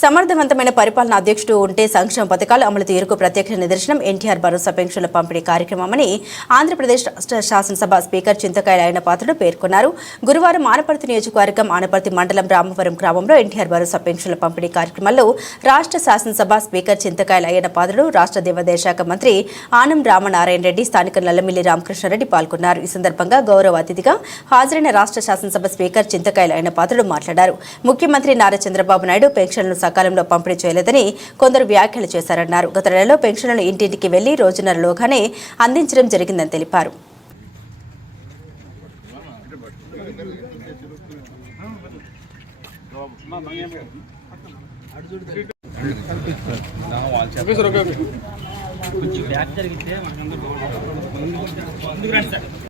సమర్థవంతమైన పరిపాలన అధ్యక్షుడు ఉంటే సంక్షేమ పథకాలు అమలు తీరుకు ప్రత్యక్ష నిదర్శనం ఎన్టీఆర్ భరోసా పెన్షన్ల పంపిణీ కార్యక్రమమని ఆంధ్రప్రదేశ్ రాష్ట్ర శాసనసభ స్పీకర్ చింతకాయల ఆయన పాత్రుడు పేర్కొన్నారు. గురువారం ఆనపర్తి నియోజకవర్గం ఆనపర్తి మండలం రామవరం గ్రామంలో ఎన్టీఆర్ భరోసా పెన్షన్ల పంపిణీ కార్యక్రమంలో రాష్ట్ర శాసనసభ స్పీకర్ చింతకాయల అయ్యన పాత్రుడు రాష్ట్ర దేవాదాయ శాఖ మంత్రి ఆనం రామనారాయణ రెడ్డి స్థానిక నల్లమిల్లి రామకృష్ణారెడ్డి పాల్గొన్నారు. ఈ సందర్భంగా గౌరవ అతిథిగా హాజరైన రాష్ట్ర శాసనసభ స్పీకర్ చింతకాయల ఆయన పాత్రుడు మాట్లాడారు. ముఖ్యమంత్రి నారా చంద్రబాబు నాయుడు పెన్షన్లను సకాలంలో పంపిణీ చేయలేదని కొందరు వ్యాఖ్యలు చేశారన్నారు. గత నెలలో పెన్షన్లను ఇంటింటికి వెళ్ళి రోజున్నరలోగానే అందించడం జరిగిందని తెలిపారు. కొంచెం బ్యాక్ జరిగితే మనకందరూ ముందుకు రండి సార్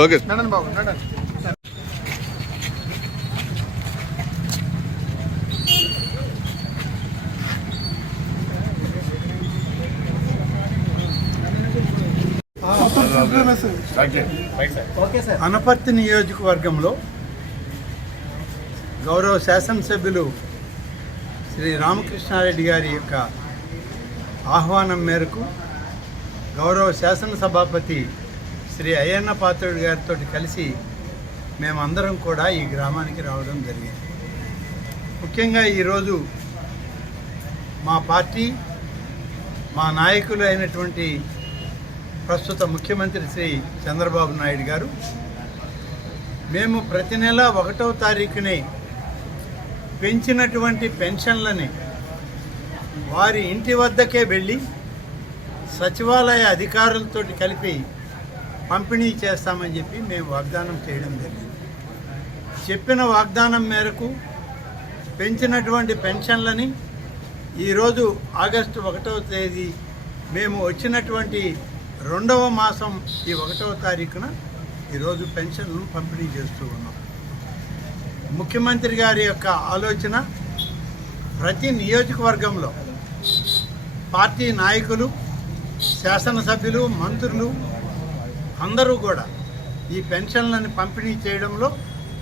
ఓకే. బాబు అనపర్తి నియోజకవర్గంలో గౌరవ శాసనసభ్యులు శ్రీ రామకృష్ణారెడ్డి గారి యొక్క ఆహ్వానం మేరకు గౌరవ శాసనసభాపతి శ్రీ అయ్యన్న పాత్రుడు గారితో కలిసి మేమందరం కూడా ఈ గ్రామానికి రావడం జరిగింది. ముఖ్యంగా ఈరోజు మా పార్టీ మా నాయకులు అయినటువంటి ప్రస్తుత ముఖ్యమంత్రి శ్రీ చంద్రబాబు నాయుడు గారు మేము ప్రతి నెల ఒకటవ తారీఖునే పెంచినటువంటి పెన్షన్లని వారి ఇంటి వద్దకే వెళ్ళి సచివాలయ అధికారులతో కలిపి పంపిణీ చేస్తామని చెప్పి మేము వాగ్దానం చేయడం జరిగింది. చెప్పిన వాగ్దానం మేరకు పెంచినటువంటి పెన్షన్లని ఈరోజు ఆగస్టు ఒకటవ తేదీ మేము వచ్చినటువంటి రెండవ మాసం ఈ ఒకటవ తారీఖున ఈరోజు పెన్షన్లు పంపిణీ చేస్తూ ఉన్నాం. ముఖ్యమంత్రి గారి యొక్క ఆలోచన ప్రతి నియోజకవర్గంలో పార్టీ నాయకులు శాసనసభ్యులు మంత్రులు అందరూ కూడా ఈ పెన్షన్లను పంపిణీ చేయడంలో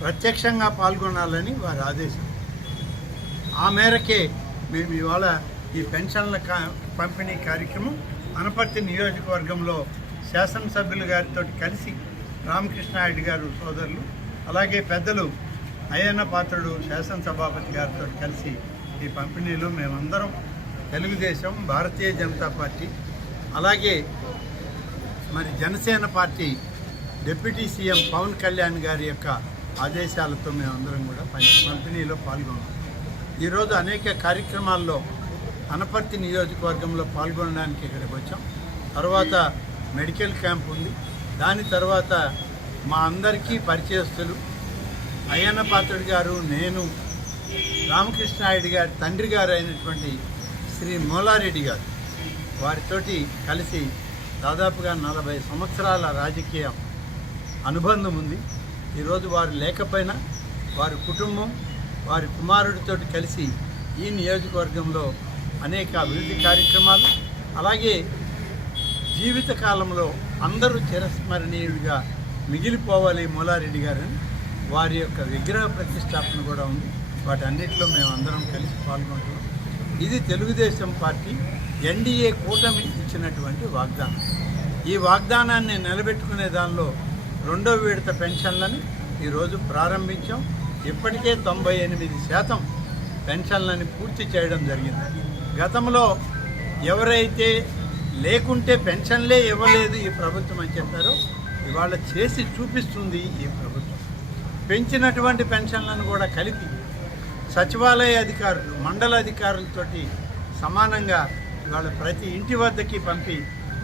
ప్రత్యక్షంగా పాల్గొనాలని వారి ఆదేశం. ఆ మేరకే మేము ఇవాళ ఈ పెన్షన్ల కా- పంపిణీ కార్యక్రమం అనపర్తి నియోజకవర్గంలో శాసనసభ్యులు గారితో కలిసి రామకృష్ణారెడ్డి గారు సోదరులు అలాగే పెద్దలు అయ్యన్న పాత్రుడు శాసనసభాపతి గారితో కలిసి ఈ పంపిణీలో మేమందరం తెలుగుదేశం భారతీయ జనతా పార్టీ అలాగే మరి Janasena party deputy CM Pawan Kalyan గారి యొక్క ఆదేశాలతో మేమందరం కూడా పంపిణీలో పాల్గొన్నాం. ఈరోజు అనేక కార్యక్రమాల్లో అనపర్తి నియోజకవర్గంలో పాల్గొనడానికి ఇక్కడికి వచ్చాం. తర్వాత మెడికల్ క్యాంప్ ఉంది. దాని తర్వాత మా అందరికీ పరిచయస్తులు అయ్యన్న పాత్రుడు గారు నేను రామకృష్ణాయుడు గారి తండ్రి గారు అయినటువంటి శ్రీ మోలారెడ్డి గారు. వారితోటి కలిసి దాదాపుగా నలభై సంవత్సరాల రాజకీయ అనుబంధం ఉంది. ఈరోజు వారు లేకపోయినా వారి కుటుంబం వారి కుమారుడితో కలిసి ఈ నియోజకవర్గంలో అనేక అభివృద్ధి కార్యక్రమాలు అలాగే జీవితకాలంలో అందరూ చిరస్మరణీయుడిగా మిగిలిపోవాలి మూలారెడ్డి గారని వారి యొక్క విగ్రహ ప్రతిష్టాపన కూడా ఉంది. వాటన్నిటిలో మేము అందరం కలిసి పాల్గొంటున్నాం. ఇది తెలుగుదేశం పార్టీ ఎన్డీఏ కూటమి ఇచ్చినటువంటి వాగ్దానం. ఈ వాగ్దానాన్ని నిలబెట్టుకునే దానిలో రెండో విడత పెన్షన్లని ఈరోజు ప్రారంభించాం. ఇప్పటికే తొంభై ఎనిమిది శాతం పెన్షన్లని పూర్తి చేయడం జరిగింది. గతంలో ఎవరైతే లేకుంటే పెన్షన్లే ఇవ్వలేదు ఈ ప్రభుత్వం అని చెప్పారో ఇవాళ చేసి చూపిస్తుంది ఈ ప్రభుత్వం. పెంచినటువంటి పెన్షన్లను కూడా కలిపి సచివాలయ అధికారులు మండల అధికారులతోటి సమానంగా ఇవాళ ప్రతి ఇంటి వద్దకి పంపి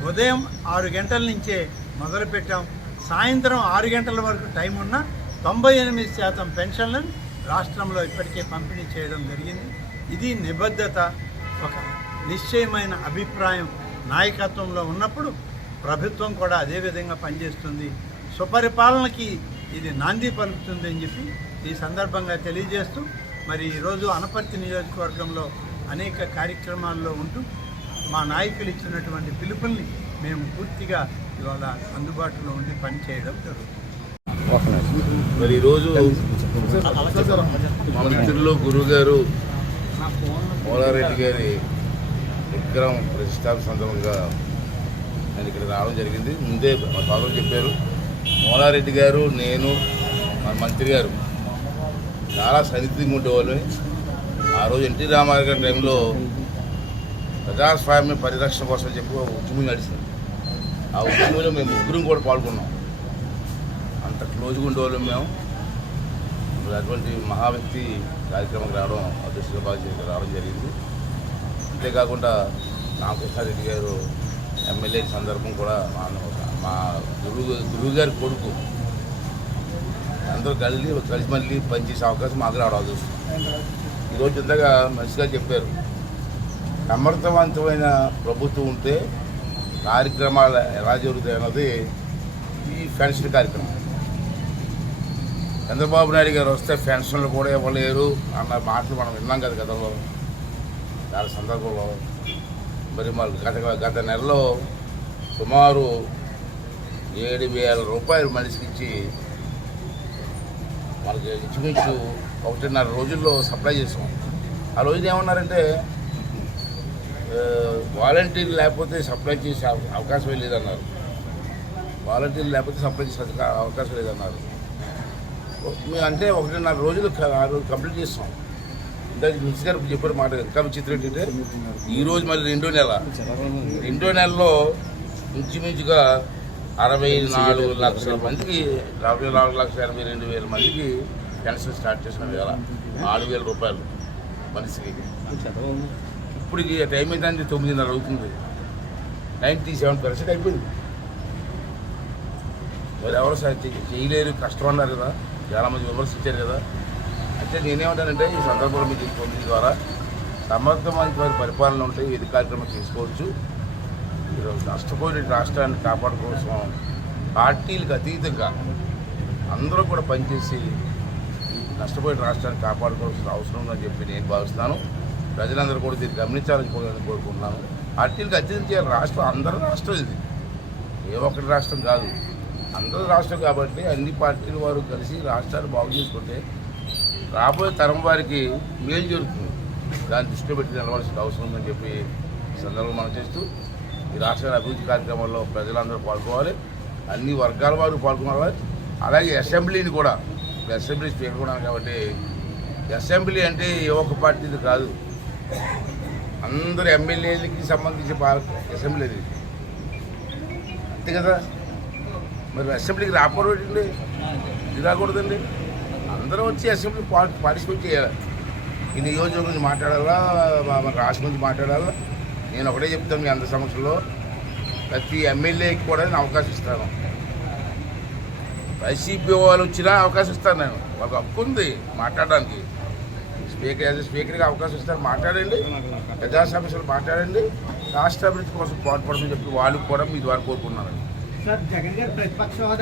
ఉదయం ఆరు గంటల నుంచే మొదలుపెట్టాం. సాయంత్రం ఆరు గంటల వరకు టైం ఉన్న తొంభై ఎనిమిది శాతం పెన్షన్లను రాష్ట్రంలో ఇప్పటికే పంపిణీ చేయడం జరిగింది. ఇది నిబద్ధత ఒక నిశ్చయమైన అభిప్రాయం నాయకత్వంలో ఉన్నప్పుడు ప్రభుత్వం కూడా అదే విధంగా పనిచేస్తుంది. సుపరిపాలనకి ఇది నాంది పలుకుతుంది అని చెప్పి ఈ సందర్భంగా తెలియజేస్తూ మరి ఈరోజు అనపర్తి నియోజకవర్గంలో అనేక కార్యక్రమాల్లో ఉంటూ మా నాయకులు ఇచ్చినటువంటి పిలుపుల్ని మేము పూర్తిగా ఇవాళ అందుబాటులో ఉండి పనిచేయడం జరుగుతుంది. మరి ఈరోజు మన మిత్రులు గురువు గారు మోలారెడ్డి గారి విగ్రహం ప్రతిష్టాపన సందర్భంగా నేను ఇక్కడ రావడం జరిగింది. ముందే మా ఫాదర్ చెప్పారు మోలారెడ్డి గారు నేను మన మంత్రి గారు చాలా సన్నిధిగా ఉండేవాళ్ళని ఆ రోజు ఎన్టీ రామారావు గారి టైంలో ప్రజాస్వామ్య పరిరక్షణ కోసం చెప్పి ఉద్యమం నడిచింది. ఆ ఉద్యమంలో మేము ముగ్గురం కూడా పాల్గొన్నాం. అంత క్లోజ్గా ఉండేవాళ్ళం మేము. ఇప్పుడు అటువంటి మహా వ్యక్తి కార్యక్రమం రావడం అదృష్టంగా బాగా రావడం జరిగింది. అంతేకాకుండా రామకృష్ణారెడ్డి గారు ఎమ్మెల్యే సందర్భం కూడా మా మా గురువు గురువు గారి కొడుకు. అందరూ కలిసి కలిసి మళ్ళీ పనిచేసే అవకాశం మాకు రావడం అదృష్టం. ఈరోజు ఇంతగా మంచిగా చెప్పారు సమర్థవంతమైన ప్రభుత్వం ఉంటే కార్యక్రమాలు ఎలా జరుగుతాయి అన్నది ఈ పెన్షన్ కార్యక్రమం. చంద్రబాబు నాయుడు గారు వస్తే పెన్షన్లు కూడా ఇవ్వలేరు అన్న మాటలు మనం విన్నాం కదా గతంలో. చాలా సందర్భంలో మరి మరి గత గత నెలలో సుమారు ఏడు వేల రూపాయలు మనిషికి ఇచ్చి మనకి ఇంచుమించు ఒకటిన్నర రోజుల్లో సప్లై చేసాం ఆ రోజున ఏమన్నారంటే వాలంటీర్ లేకపోతే సప్లై చేసే అవకాశమే లేదన్నారు. వాలంటీర్ లేకపోతే సప్లై చేసే అవకాశం లేదన్నారు. మేము అంటే ఒకటిన్నర రోజులు ఆ రోజు కంప్లీట్ చేస్తాం. ఇందాక మిస్ గారు చెప్పారు మాట ఇంకా విచిత్రం ఏంటంటే ఈ రోజు మళ్ళీ రెండో నెల. రెండో నెలలో ఇంచుమించుగా అరవై నాలుగు లక్షల మందికి అరవై నాలుగు లక్షల ఎనభై రెండు వేల మందికి పెన్షన్ స్టార్ట్ చేసిన వేళ. నాలుగు వేల రూపాయలు మనిషికి. ఇప్పుడు ఈ టైం ఏంటంటే తొమ్మిదిన్నర అవుతుంది. నైంటీ సెవెన్ పర్సెంట్ అయిపోయింది. మరి ఎవరు చేయలేరు కష్టం అన్నారు కదా. చాలామంది విమర్శించారు కదా. అయితే నేనేమంటానంటే ఈ సందర్భంలో మీకు తొమ్మిది ద్వారా సమర్థవంతమైన పరిపాలన ఉంటే ఇది కార్యక్రమం చేసుకోవచ్చు. ఈరోజు నష్టపోయిన రాష్ట్రాన్ని కాపాడుకోసం పార్టీలకు అతీతంగా అందరూ కూడా పనిచేసి నష్టపోయిన రాష్ట్రాన్ని కాపాడుకోవాల్సిన అవసరం ఉందని చెప్పి నేను భావిస్తున్నాను. ప్రజలందరూ కూడా దీన్ని గమనించాలని కూడా నేను కోరుకుంటున్నాను పార్టీలకు అత్యంత రాష్ట్రం అందరి రాష్ట్రం ఇది. ఏ ఒక్కటి రాష్ట్రం కాదు. అందరి రాష్ట్రం కాబట్టి అన్ని పార్టీల వారు కలిసి రాష్ట్రాన్ని బాగు చేసుకుంటే రాబోయే తరం వారికి మేలు జరుగుతుంది. దాన్ని దృష్టిలో పెట్టి నిలవాల్సిన అవసరం ఉందని చెప్పి సందర్భం మనం చేస్తూ ఈ రాష్ట్ర అభివృద్ధి కార్యక్రమాల్లో ప్రజలందరూ పాల్గొవాలి అన్ని వర్గాల వారు పాల్గొనాలి. అలాగే అసెంబ్లీని కూడా అసెంబ్లీ స్పీకర్ కూడా కాబట్టి అసెంబ్లీ అంటే ఏ ఒక్క పార్టీది కాదు. అందరు ఎమ్మెల్యేలకి సంబంధించి అసెంబ్లీ అది అంతే కదా? మరి అసెంబ్లీకి రాకూడదండి ఇది రాకూడదండి అందరూ వచ్చి అసెంబ్లీ పా- పార్టిసిపేట్ చేయాలి. ఈ నియోజకవర్గం గురించి మాట్లాడాలా? మా- మన రాష్ట్రం గురించి మాట్లాడాలా? నేను ఒకటే చెప్తాను మీ అందరి సంవత్సరంలో ప్రతి ఎమ్మెల్యేకి కూడా నేను అవకాశం ఇస్తాను. వైసీపీ వాళ్ళు వచ్చినా అవకాశం ఇస్తాను నేను. వాళ్ళకి హక్కు ఉంది మాట్లాడడానికి. స్పీకర్ యాజ్ స్పీకర్గా అవకాశం ఇస్తారు మాట్లాడండి. ప్రజా సమస్యలు మాట్లాడండి. రాష్ట్ర అభివృద్ధి కోసం పాటుపడమని చెప్పి వాళ్ళు కూడా మీ ద్వారా కోరుకున్నాను